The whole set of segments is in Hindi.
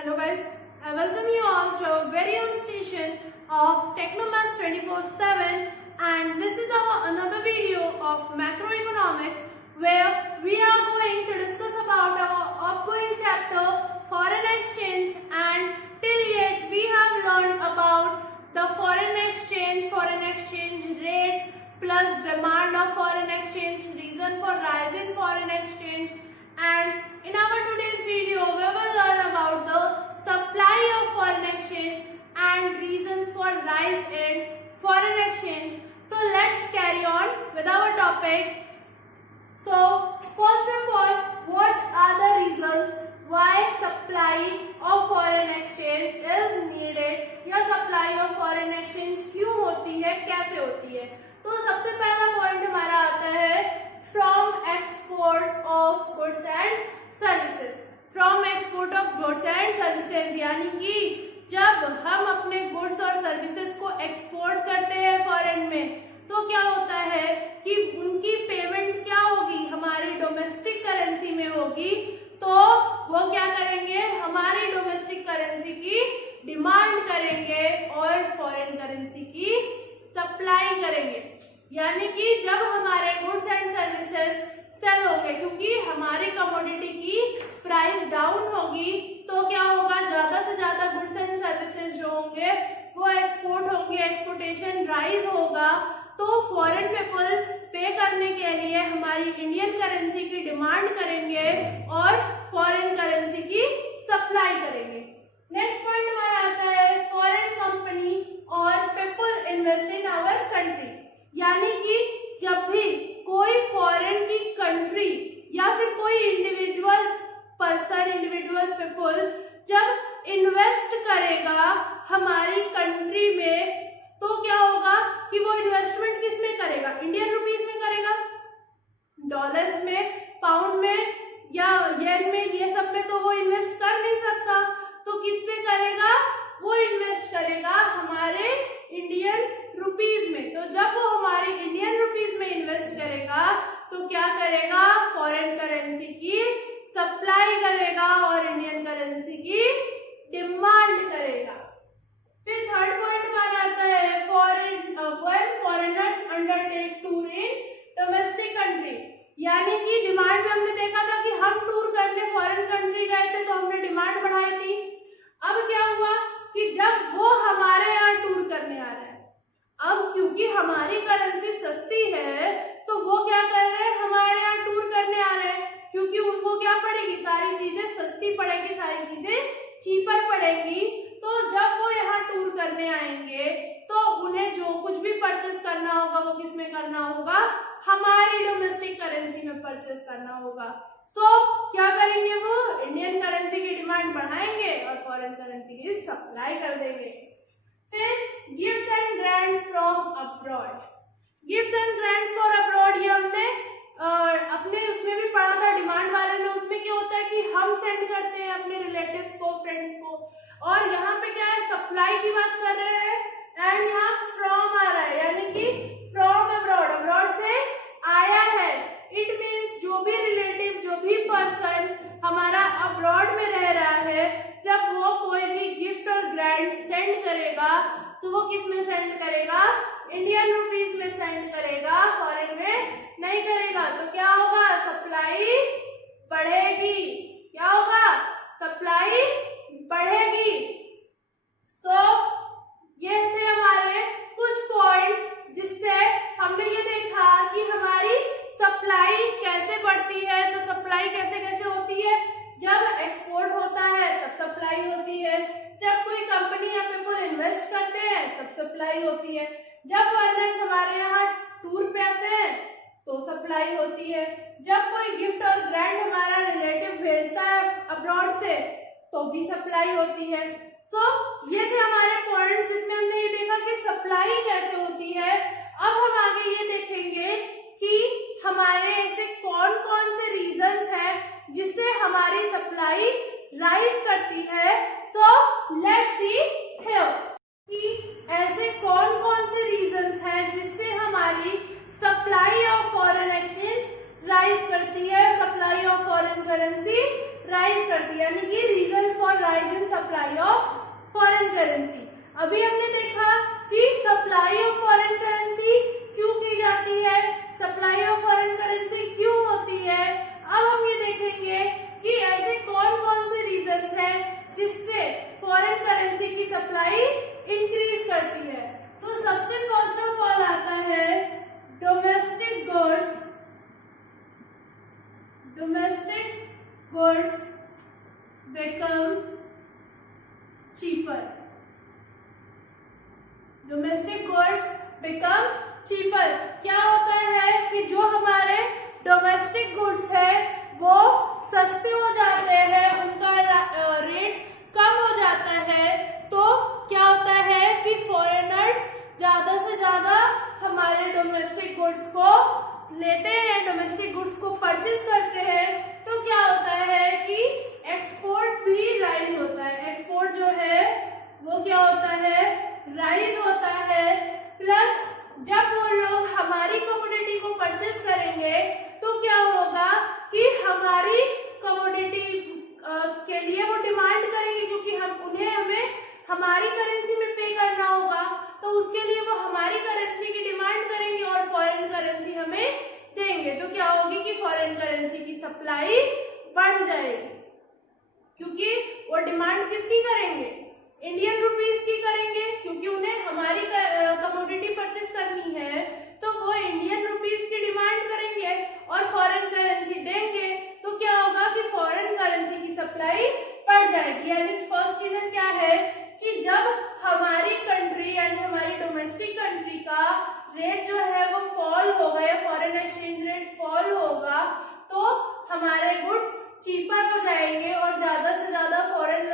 Hello guys, I welcome you all to our very own station of Technomass 24/7, and this is our another video of macroeconomics where we are going to discuss about our upcoming chapter foreign exchange, and till yet we have learned about the foreign exchange rate plus demand of foreign exchange, reason for rise in foreign exchange, and in our today's video we will learn about the supply of foreign exchange and reasons for rise in foreign exchange. So let's carry on with our topic. So first of all, what are the reasons why supply of foreign exchange is needed, या supply of foreign exchange क्यों होती है, कैसे होती है? तो सबसे पहला पॉइंट हमारा आता है from export of goods and services. From export of goods and services यानी कि जब हम अपने गुड्स और सर्विसेज को एक्सपोर्ट करते हैं फॉरेन में, तो क्या होता है कि उनकी पेमेंट क्या होगी, हमारी डोमेस्टिक करेंसी में होगी। तो वो क्या करेंगे, हमारी डोमेस्टिक करेंसी की डिमांड करेंगे और फॉरेन करेंसी की सप्लाई करेंगे। यानी कि जब हमारे गुड्स एंड सर्विसेज सेल होंगे, क्योंकि हमारी कमोडिटी की प्राइस डाउन होगी, तो क्या होगा, ज्यादा से ज्यादा गुड्स एंड सर्विसेज जो होंगे वो एक्सपोर्ट होंगे, एक्सपोर्टेशन राइज होगा, तो फॉरेन पीपल पे करने के लिए हमारी इंडियन करेंसी की डिमांड करेंगे और फॉरेन करेंसी की सप्लाई करेंगे। नेक्स्ट पॉइंट हमारा आता है फॉरेन कंपनी और people invest in our country. यानी कि जब भी कोई फॉरेन की कंट्री या फिर कोई इंडिविजुअल पर्सन, इंडिविजुअल पीपल जब इन्वेस्ट करेगा हमारी कंट्री में, तो क्या होगा कि वो इन्वेस्टमेंट किस में करेगा, इंडियन रुपीस में करेगा, डॉलर्स में, पाउंड में या येन में, ये सब में तो वो इन्वेस्ट कर नहीं सकता। तो किस में करेगा, वो इन्वेस्ट करेगा हमारे इंडियन रुपीस में। तो जब वो हमारी इंडियन रुपीस में इन्वेस्ट करेगा तो क्या करेगा, फॉरेन करेंसी की सप्लाई करेगा और इंडियन करेंसी की डिमांड करेगा। फिर थर्ड पॉइंट हमारा आता है foreigners undertake tour in domestic country. यानी कि डिमांड में हमने देखा था कि हम टूर करने फॉरेन कंट्री गए थे तो हमने डिमांड बढ़ाई थी। अब क्या हुआ कि जब वो हमारे यहाँ टूर करने आ रहे हैं, अब क्योंकि हमारी करेंसी सस्ती है तो वो क्या कर रहे हैं, हमारे यहाँ टूर करने आ रहे हैं, क्योंकि उनको क्या पड़ेगी, सारी चीजें सस्ती पड़ेगी, सारी चीजें चीपर पड़ेगी। तो जब वो यहाँ टूर करने आएंगे तो उन्हें जो कुछ भी परचेस करना होगा वो किस में करना होगा, हमारी डोमेस्टिक करेंसी में परचेस करना होगा। सो क्या करेंगे, वो इंडियन करेंसी की डिमांड बढ़ाएंगे और फॉरेन करेंसी की सप्लाई कर देंगे। फिर gifts and grants from abroad. Gifts and grants for abroad, ये हमने अपने उसमें भी पढ़ा था, डिमांड वाले में। उसमें क्या होता है कि हम सेंड करते हैं अपने रिलेटिव्स को, फ्रेंड्स को, और यहाँ पे क्या है, सप्लाई की बात कर रहे हैं, एंड यहाँ फ्रॉम आ रहा है, यानी कि फ्रॉम अब्रॉड, अब्रॉड से आया है। इट मीन्स जो भी रिलेटिव, जो भी पर्सन हमारा अब्रॉड में रह रहा है, जब वो कोई भी गिफ्ट और ग्रांट सेंड करेगा तो वो किस में सेंड करेगा, इंडियन रुपीस में सेंड करेगा, फॉरेन में नहीं करेगा। तो क्या होगा, सप्लाई बढ़ेगी। क्या होगा, सप्लाई बढ़ेगी। सो ये थे हमारे कुछ पॉइंट्स जिससे हमने ये देखा कि हमारी सप्लाई कैसे बढ़ती है। तो सप्लाई कैसे कैसे होती है, जब एक्सपोर्ट होता है तब सप्लाई होती है, जब कोई कंपनी या पीपल इन्वेस्ट करते हैं तब सप्लाई होती है, जब फॉरेनर्स हमारे यहाँ टूर पे आते हैं तो सप्लाई होती है, जब कोई गिफ्ट और ग्रांट हमारा रिलेटिव भेजता है अब्रॉड से तो भी सप्लाई होती है। सो ये थे हमारे पॉइंट्स जिसमें हमने ये देखा कि सप्लाई कैसे होती है। अब हम आगे ये देखेंगे कि हमारे ऐसे कौन कौन से रीजंस हैं जिससे हमारी सप्लाई राइज करती है। सो लेट्स सी हियर कि ऐसे कौन कौन से रीजंस हैं जिससे हमारी supply of foreign exchange rise करती है, supply of foreign currency rise करती है, यानी कि reasons for rise in currency. अभी हमने देखा कि सप्लाई ऑफ फॉरेन करेंसी क्यों की जाती है, सप्लाई ऑफ फॉरेन करेंसी क्यों होती है। अब हम ये देखेंगे कि ऐसे कौन कौन से रीजंस हैं जिससे फॉरेन करेंसी की सप्लाई इंक्रीज करती है। तो सबसे फर्स्ट ऑफ ऑल आता है domestic goods become cheaper. Domestic goods become cheaper. क्या होता है कि जो हमारे डोमेस्टिक गुड्स है वो सस्ते हो जाते हैं, उनका रेट कम हो जाता है। तो क्या होता है कि फॉरेनर्स ज्यादा से ज्यादा हमारे डोमेस्टिक गुड्स को लेते हैं, डोमेस्टिक गुड्स को परचेज करते हैं। तो क्या होता है कि एक्सपोर्ट भी राइज होता है। एक्सपोर्ट जो है वो क्या होता है, राइज होता है। प्लस जब वो लोग हमारी कमोडिटी को परचेज करेंगे तो क्या होगा कि हमारी कमोडिटी के लिए वो डिमांड करेंगे, क्योंकि हमें हमारी करेंसी में पे करना होगा। तो उसके लिए वो हमारी करेंसी की डिमांड करेंगे और फॉरेन करेंसी हमें देंगे। तो क्या होगी कि फॉरेन करेंसी की सप्लाई बढ़ जाएगी, क्योंकि वो डिमांड किसकी करेंगे, इंडियन रुपीस की करेंगे, क्योंकि उन्हें हमारी कमोडिटी परचेस करनी है। तो वो इंडियन रुपीस की डिमांड करेंगे और फॉरेन करेंसी देंगे। तो क्या होगा कि फॉरेन करेंसी की सप्लाई बढ़ जाएगी। यानी फर्स्ट रीजन क्या है कि जब हमारी कंट्री यानी हमारी डोमेस्टिक कंट्री का रेट जो है वो फॉल होगा या फॉरेन एक्सचेंज रेट फॉल होगा तो हमारे गुड्स चीपर हो जाएंगे और ज्यादा से ज्यादा फॉरेन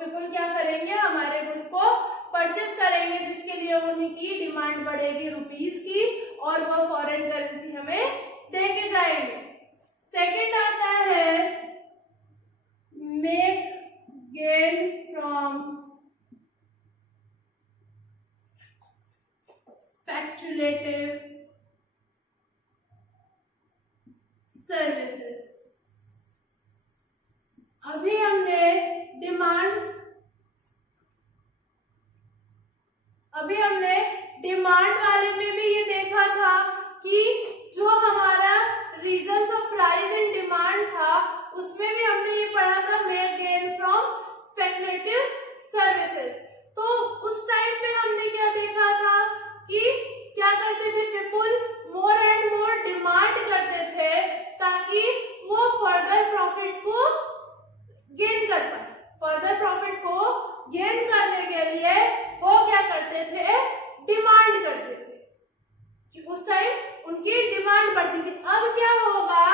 पीपल क्या करेंगे, हमारे गुड्स को परचेस करेंगे, जिसके लिए उनकी डिमांड बढ़ेगी रुपीस की और वो फॉरेन करेंसी हमें दे के जाएंगे। सेकंड आता है make gain from speculative services. अभी हमने डिमांड वाले में भी ये देखा था कि जो हमारा reasons of rise in demand था उसमें भी हमने ये पढ़ा था make gain from speculative services. तो उस टाइम पे हमने क्या देखा था कि क्या करते थे, people more and more demand करते थे ताकि वो फर्दर प्रॉफिट को गेन कर पाए। फर्दर प्रॉफिट को गेन करने के लिए वो क्या करते थे, डिमांड करते थे कि उस टाइम उनकी डिमांड बढ़ती थी। अब क्या होगा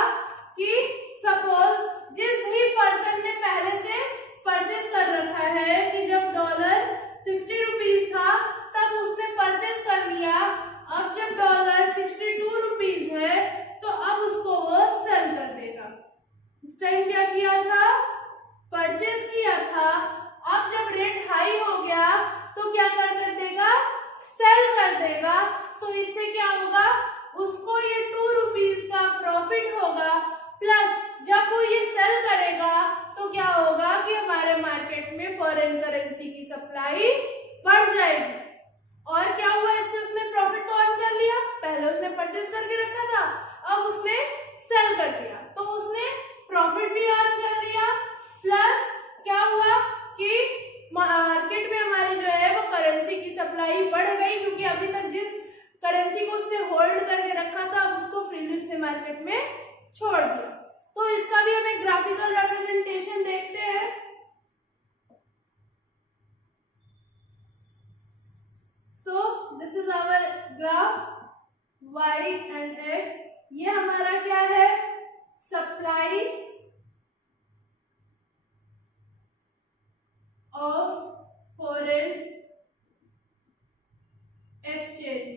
कि सपोज जिस भी पर्सन ने पहले से परचेस कर रखा है कि जब डॉलर 60 रुपीज था तब उसने परचेस कर लिया, अब जब डॉलर 62 रुपीज है तो अब उसको वो सेल कर देगा। इस टाइम क्या किया था, परचेस किया था, अब जब रेट हाई हो गया तो क्या कर देगा, सेल कर देगा। तो इससे क्या होगा, उसको ये 2 रुपीज का प्रॉफिट होगा। प्लस जब वो ये सेल करेगा तो क्या होगा कि हमारे मार्केट में फॉरेन करेंसी की सप्लाई बढ़ जाएगी। और क्या हुआ, इससे उसने प्रॉफिट तो अर्न कर लिया, पहले उसने परचेस करके रखा था, अब उसने सेल कर दिया तो उसने प्रॉफिट भी अर्न कर लिया। प्लस क्या हुआ कि मार्केट में हमारी जो है वो करेंसी की सप्लाई बढ़ गई, क्योंकि अभी तक जिस करेंसी को उसने होल्ड करके रखा था उसको फ्रीली उसने मार्केट में छोड़ दिया। तो इसका भी हम एक ग्राफिकल रिप्रेजेंटेशन देखते हैं। So this is our graph y and x। ये हमारा क्या है, supply of foreign exchange,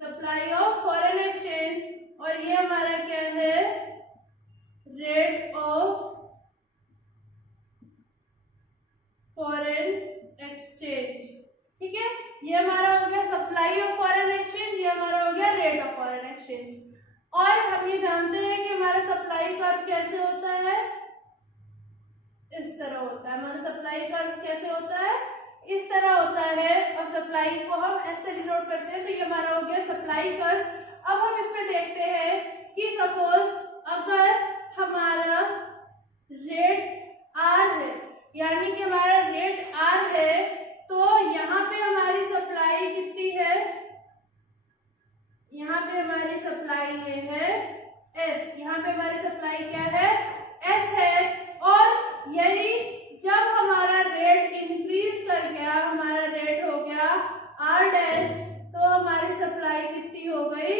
supply of foreign exchange, और ये हमारा क्या है, रेट ऑफ फॉरेन एक्सचेंज। ठीक है, ये हमारा हो गया सप्लाई ऑफ फॉरेन एक्सचेंज, ये हमारा हो गया रेट ऑफ फॉरेन एक्सचेंज। और हम ये जानते हैं कि हमारा सप्लाई कर्व कैसे होता है, इस तरह होता है। हमारा सप्लाई कर्व कैसे होता है, इस तरह होता है और सप्लाई को हम ऐसे डिनोट करते हैं। तो ये हमारा हो गया सप्लाई कर्व। अब हम इसमें देखते हैं कि सपोज अगर हमारा रेट आर है, यानी कि हमारा रेट आर है, तो यहाँ पे हमारी सप्लाई कितनी है, यहाँ पे हमारी सप्लाई ये है एस, यहाँ पे हमारी सप्लाई क्या है, एस है। और यही जब हमारा रेट इंक्रीज कर गया, हमारा रेट हो गया आर डैश, तो हमारी सप्लाई कितनी हो गई,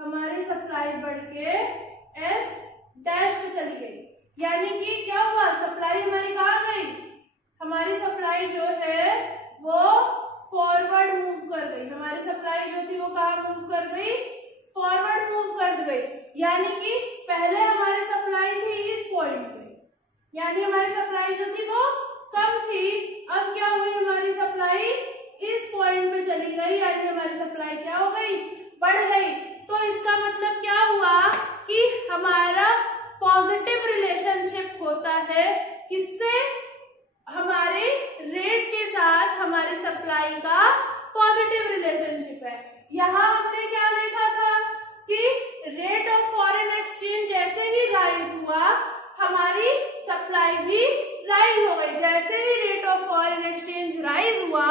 हमारी सप्लाई बढ़ के एस डैश पे चली गई। यानी कि क्या हुआ, सप्लाई हमारी कहाँ गई, हमारी सप्लाई जो है वो फॉरवर्ड मूव कर गई, हमारी सप्लाई जो थी वो कहाँ मूव कर गई, फॉरवर्ड मूव कर गई। यानी कि पहले हमारी सप्लाई थी इस पॉइंट पे, यानी हमारी सप्लाई जो थी वो कम थी, अब क्या हुई, हमारी सप्लाई इस पॉइंट पे चली गई, यानी हमारी सप्लाई क्या हो गई, बढ़ गई। तो इसका मतलब क्या हुआ कि हमारा पॉजिटिव रिलेशनशिप होता है किससे, हमारे रेट के साथ हमारी सप्लाई का पॉजिटिव रिलेशनशिप है। यहाँ हमने क्या देखा था कि रेट ऑफ फॉरेन एक्सचेंज जैसे ही राइज हुआ, हमारी सप्लाई भी राइज हो गई। जैसे ही rate of foreign exchange rise हुआ,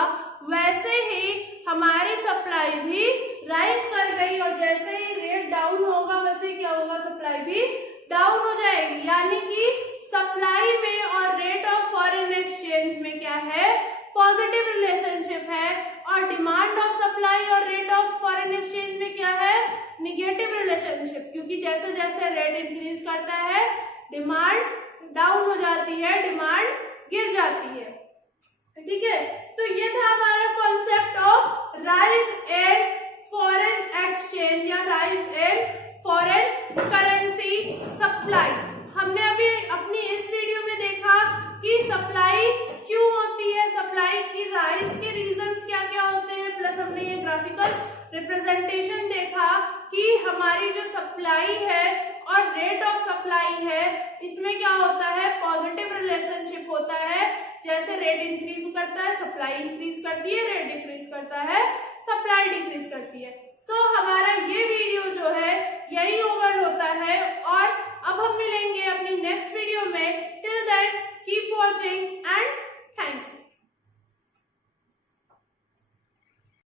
वैसे ही हमारी सप्लाई भी राइज कर गई, और जैसे ही रेट डाउन होगा वैसे क्या होगा, सप्लाई भी डाउन हो जाएगी। यानी कि सप्लाई में और रेट ऑफ फॉरेन एक्सचेंज में क्या है, पॉजिटिव रिलेशनशिप है, और डिमांड ऑफ सप्लाई और रेट ऑफ फॉरेन एक्सचेंज में क्या है, निगेटिव रिलेशनशिप, क्योंकि जैसे जैसे रेट इंक्रीज करता है डिमांड डाउन हो जाती है, डिमांड गिर जाती है। ठीक है, तो ये था हमारा concept of rise and foreign exchange या rise and foreign currency supply. हमने अभी अपनी इस वीडियो में देखा कि सप्लाई क्यों होती है, सप्लाई की राइज के रीजंस क्या क्या होते हैं, प्लस हमने ये ग्राफिकल रिप्रेजेंटेशन देखा कि हमारी जो सप्लाई है और रेट ऑफ सप्लाई है, इसमें क्या होता है, पॉजिटिव रिलेशनशिप होता है। जैसे रेट इंक्रीज करता है, सप्लाई इंक्रीज करती है, रेट डिक्रीज करता है, सप्लाई डिक्रीज करती है। सो हमारे